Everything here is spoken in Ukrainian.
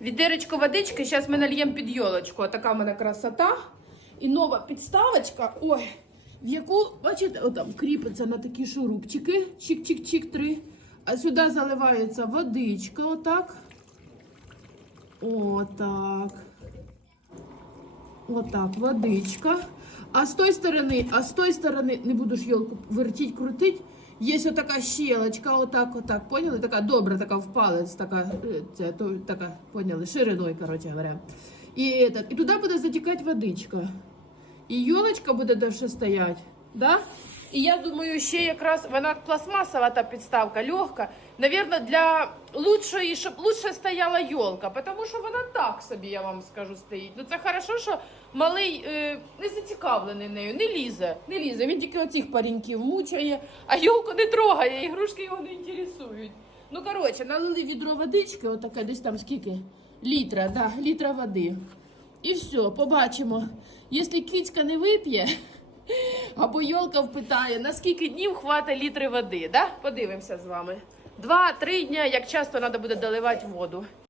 Відеречко водички, зараз ми нальємо під йолочку. Така в мене красота. І нова підставочка, ой, в яку, бачите, отам кріпиться на такі шурупчики. Чик-чик-чик три. А сюди заливається водичка, отак. Отак. Отак, водичка. А з тої сторони, а з тої сторони, не буду ж йолку вертіть, крутить. Є отака щелочка, отак, отак, поняли? Така добра, така в палець, така, це, то, така, поняли, шириною, коротше говоря. І, этот, і туди буде затікати водичка. І йолочка буде довше стоять. Да? І я думаю, ще якраз вона пластмасова та підставка, легка. Навірно, для лучшої, щоб лучше стояла йолка, тому що вона так собі, я вам скажу, стоїть. Ну це хорошо, що малий е, не зацікавлений нею, не лізе, не лізе. Він тільки оцих пареньків мучає, а йолку не трогає, ігрушки його не інтересують. Ну, коротше, налили відро водички, отаке десь там скільки? Літра, да, літра води. І все, побачимо. Якщо кицька не вип'є, або йолка впитає, на скільки днів хватить літри води, да? Подивимося з вами. Два-три дні, як часто треба буде доливати воду.